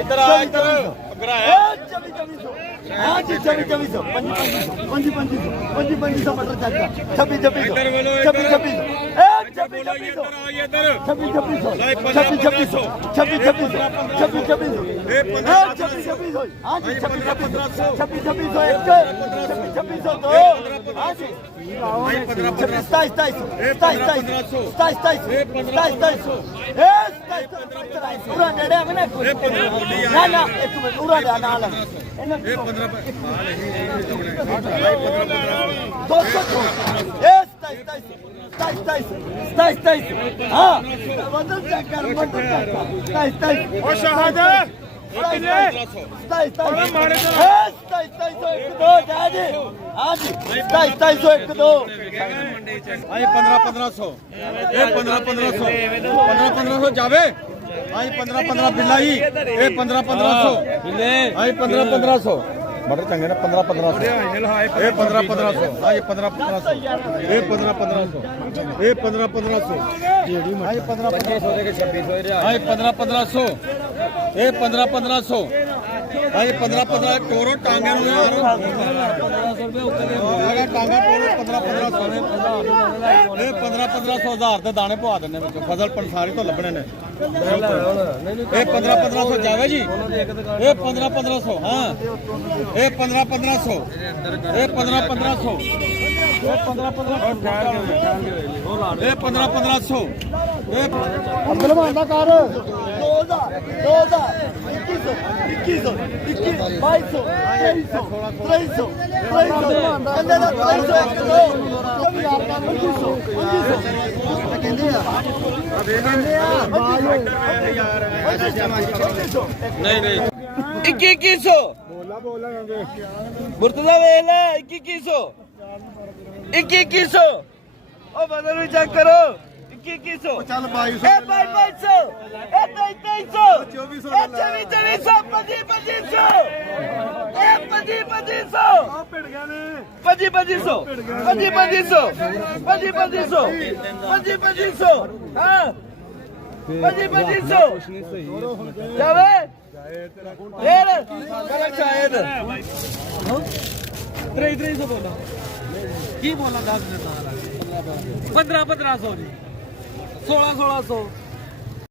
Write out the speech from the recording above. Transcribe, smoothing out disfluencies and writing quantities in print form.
इधर आ इधर अगरा है 2400 हाँ जी 2400 2500 मटर चाचा 2600 जावे आई 1500 बिल्ला ही 1500 आई 1500 मटर चंगे ना 1500 ये 1500 आई 1500 ये 1500 ये 1500 आई 1500 आई 1500 ये 1500 आई 1500 टोरो टांगे टांगा टोरो 1500 ये 1500 हजार के दाने पवा देने फसल पंसारी तो लभने ने ये 1500 जावे जी ये 1500 हाँ ये 1500 ये 1500 ये 1500 ये अंदर मारना कार 2100 मुर्तजा वेला 2100 ओ बदल भी चेक करो 2100 चल 2200 ए 2200 2400 हाँ 2500 जावे यार कलर शायद 300 बोला की बोला 1500 जी 1600